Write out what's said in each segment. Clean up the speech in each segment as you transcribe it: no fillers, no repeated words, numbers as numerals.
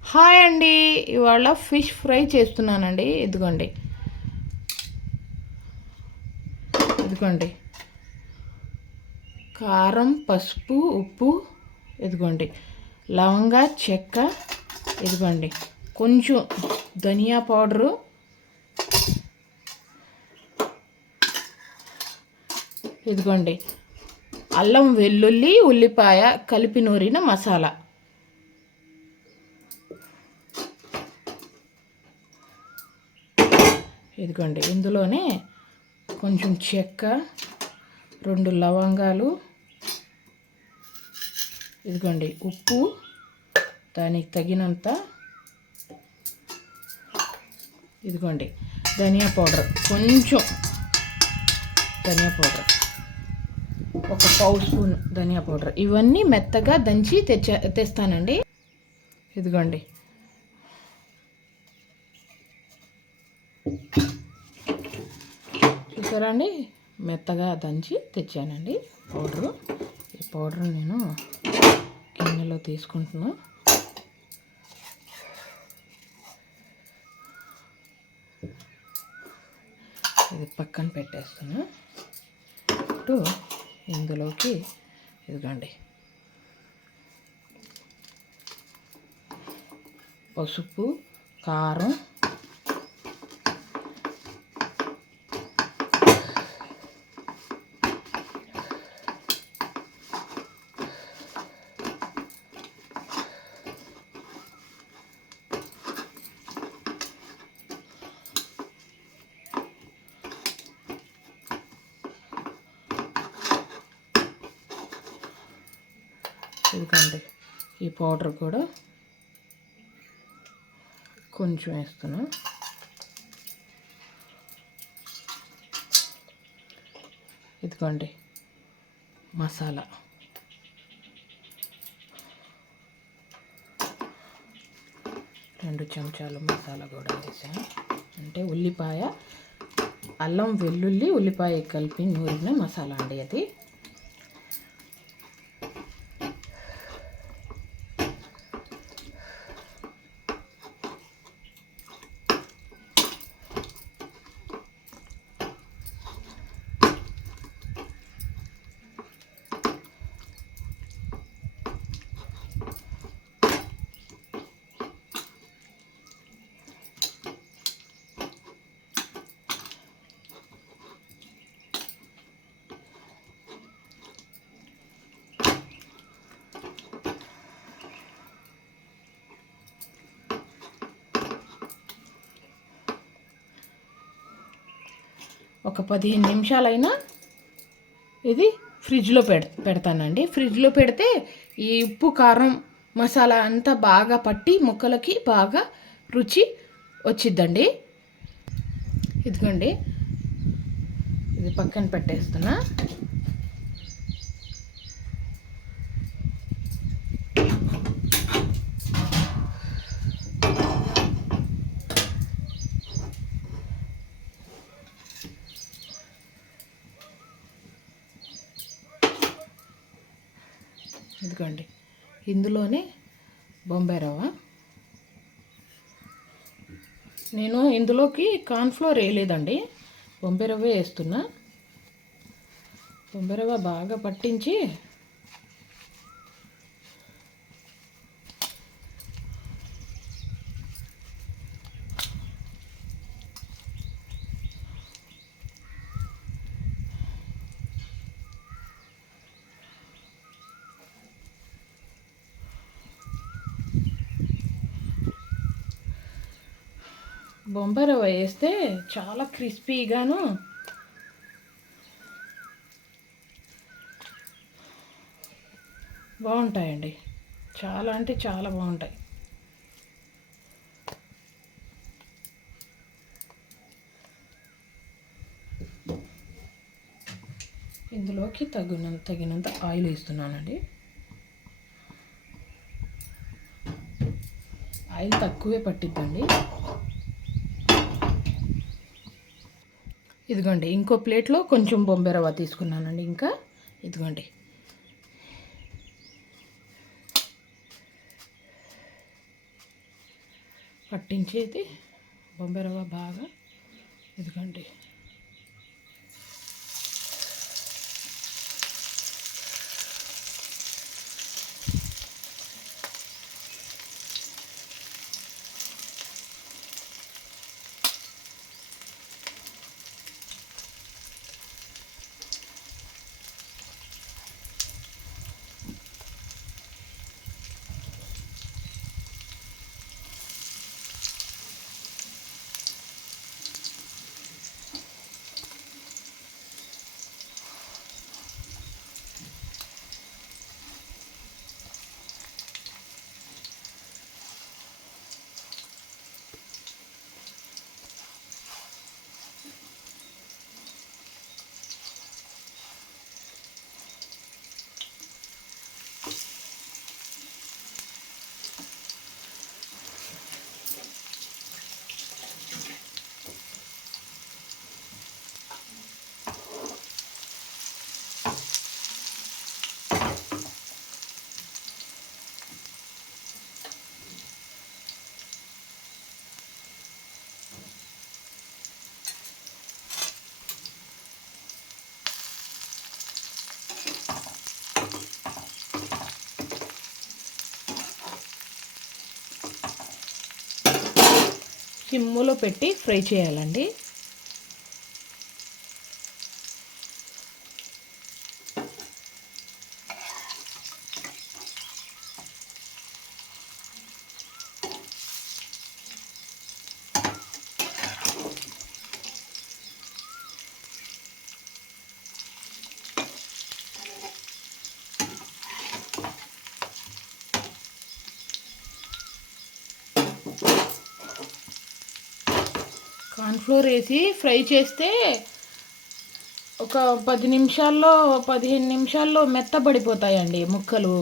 Hi అండి. ఇవాళ fish fry చేస్తున్నానండి. ఇదిగోండి ఇదిగోండి కారం, పసుపు, ఉప్పు, ఇదిగోండి లవంగా, చెక్క, ఇదిగోండి కొంచెం ధనియా పౌడరు, ఇదిగోండి అల్లం, వెల్లుల్లి, ఉల్లిపాయ కలిపి నూరిన మసాలా, ఇదిగోండి ఇందులోనే కొంచెం చెక్క, 2 లవంగాలు, ఇదిగోండి ఉప్పు దానికి తగినంత, ఇదిగోండి ధనియా పౌడర్, కొంచెం ధనియా పౌడర్, 1 పావు స్పూన్ ధనియా పౌడర్. ఇవన్నీ మెత్తగా దంచి తెస్తానండి. ఇదిగోండి చూసారా అండి, మెత్తగా దంచి తెచ్చానండి పౌడరు. ఈ పౌడర్ నేను గిన్నెలో తీసుకుంటున్నా. ఇది పక్కన పెట్టేస్తున్నా. ఇప్పుడు ఇందులోకి ఇదిగోండి పసుపు, కారం, ఇదిగోండి ఈ పౌడర్ కూడా కొంచెం వేస్తున్నా. ఇదిగోండి మసాలా, రెండు చెంచాలు మసాలా కూడా వేసాను. అంటే ఉల్లిపాయ, అల్లం, వెల్లుల్లి, ఉల్లిపాయ కలిపి నూరిన మసాలా అండి అది. ఒక 15 నిమిషాలైనా ఇది ఫ్రిడ్జ్లో పెడతానండి. ఫ్రిడ్జ్లో పెడితే ఈ ఉప్పు, కారం, మసాలా అంతా బాగా పట్టి ముక్కలకి బాగా రుచి వచ్చిద్దండి. ఇదిగోండి ఇది పక్కన పెట్టేస్తున్నా. ఇదిగోండి ఇందులోనే బొంబాయి రవ్వ, నేను ఇందులోకి కార్న్ఫ్లోర్ వేయలేదండి, బొంబాయి రవ్వ వేస్తున్నా. బొంబాయి రవ్వ బాగా పట్టించి బొంబాయి రవ్వ వేస్తే చాలా క్రిస్పీగాను బాగుంటాయండి. చాలా అంటే చాలా బాగుంటాయి. ఇందులోకి తగినంత ఆయిల్ వేస్తున్నానండి. ఆయిల్ తక్కువే పట్టిద్దండి. ఇదిగోండి ఇంకో ప్లేట్లో కొంచెం బొంబాయి రవ్వ తీసుకున్నానండి. ఇంకా ఇదిగోండి పట్టించేది బొంబాయి రవ్వ బాగా. ఇదిగోండి సిమ్ములో పెట్టి ఫ్రై చేయాలండి. కార్న్ఫ్లోర్ వేసి ఫ్రై చేస్తే ఒక 15 నిమిషాల్లో మెత్తబడిపోతాయండి ముక్కలు.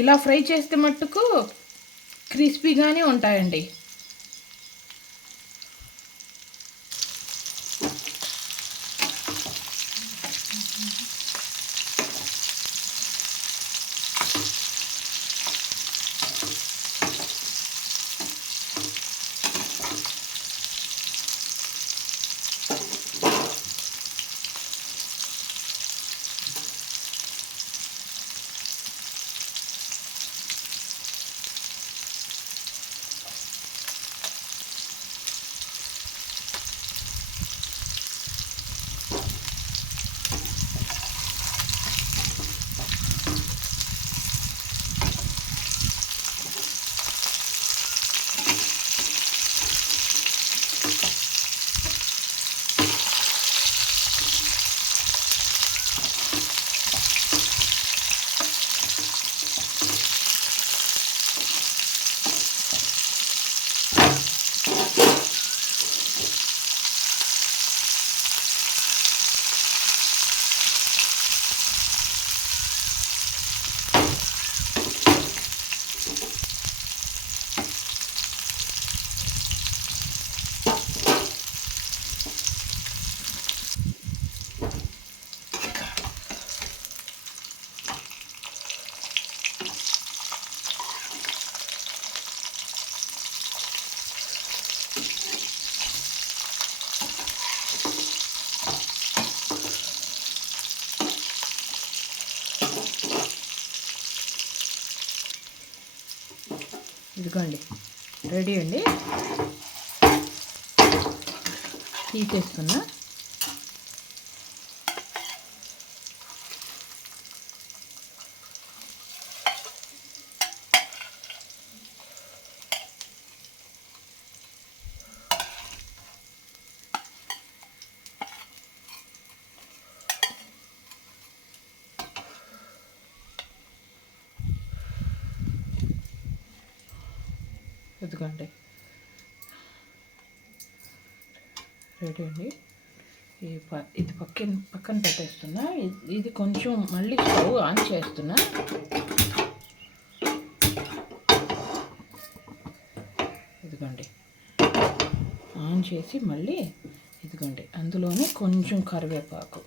ఇలా ఫ్రై చేస్తే మట్టుకు క్రిస్పీగానే ఉంటాయండి. ఇదిగోండి రెడీ అండి. తీసేస్తున్నా. ఇదిగోండి రెడీ అండి. ఇది పక్కన పెట్టేస్తున్నా. ఇది కొంచెం మళ్ళీ స్టవ్ ఆన్ చేస్తున్నా. ఇదిగోండి ఆన్ చేసి మళ్ళీ ఇదిగోండి అందులోనే కొంచెం కరివేపాకు,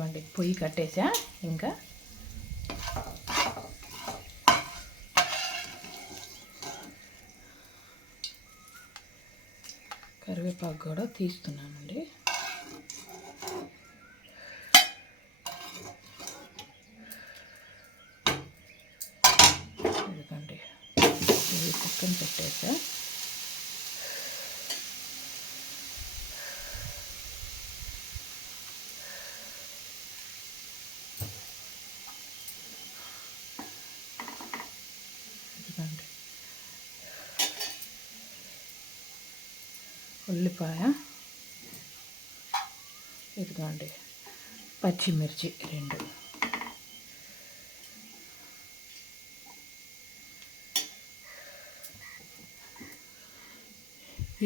ఇదిగోండి పొయ్యి కట్టేసా. ఇంకా కరివేపాకు కూడా తీస్తున్నానండి. ఇదిగోండి ఇది పక్కన పెట్టేసా. ఇదిగోండి ఉల్లిపాయ, ఇదిగోండి పచ్చిమిర్చి 2.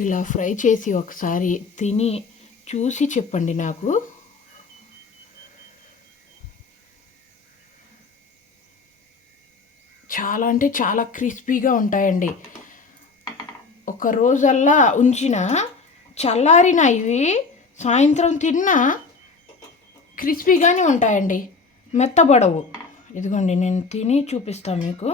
ఇలా ఫ్రై చేసి ఒకసారి తిని చూసి చెప్పండి నాకు. చాలా అంటే చాలా క్రిస్పీగా ఉంటాయండి. ఒక రోజల్లా ఉంచిన చల్లారిన ఇవి సాయంత్రం తిన్నా క్రిస్పీగానే ఉంటాయండి, మెత్తబడవు. ఇదిగోండి నేను తిని చూపిస్తాను మీకు.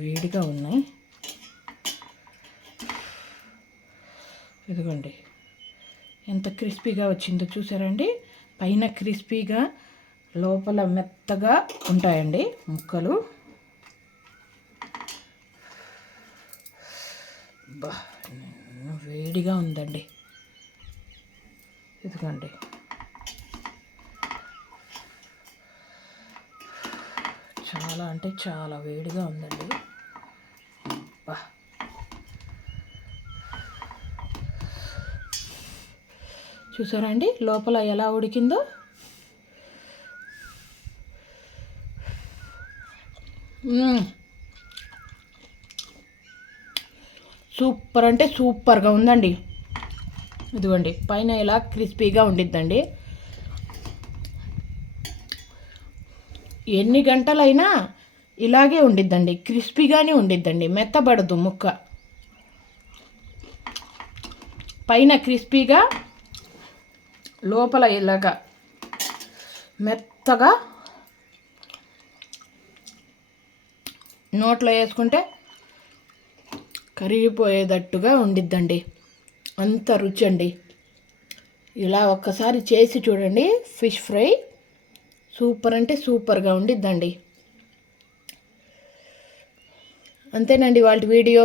వేడిగా ఉన్నాయి. ఇదిగోండి ఎంత క్రిస్పీగా వచ్చిందో చూసారండి. పైన క్రిస్పీగా, లోపల మెత్తగా ఉంటాయండి ముక్కలు. వేడిగా ఉందండి. ఇదిగోండి చాలా అంటే చాలా వేడిగా ఉందండి. చూసారా అండి లోపల ఎలా ఉడికిందో. సూపర్ అంటే సూపర్గా ఉందండి. ఇదిగోండి పైన ఇలా క్రిస్పీగా ఉండిద్దండి. ఎన్ని గంటలైనా ఇలాగే ఉండిద్దండి, క్రిస్పీగానే ఉండిద్దండి, మెత్తబడదు ముక్క. పైన క్రిస్పీగా, లోపల ఇలాగా మెత్తగా, నోట్లో వేసుకుంటే కరిగిపోయేటట్టుగా ఉండిద్దండి. అంత రుచి అండి. ఇలా ఒక్కసారి చేసి చూడండి. ఫిష్ ఫ్రై సూపర్ అంటే సూపర్గా ఉండిద్దండి. అంతేనండి వాళ్ళ వీడియో.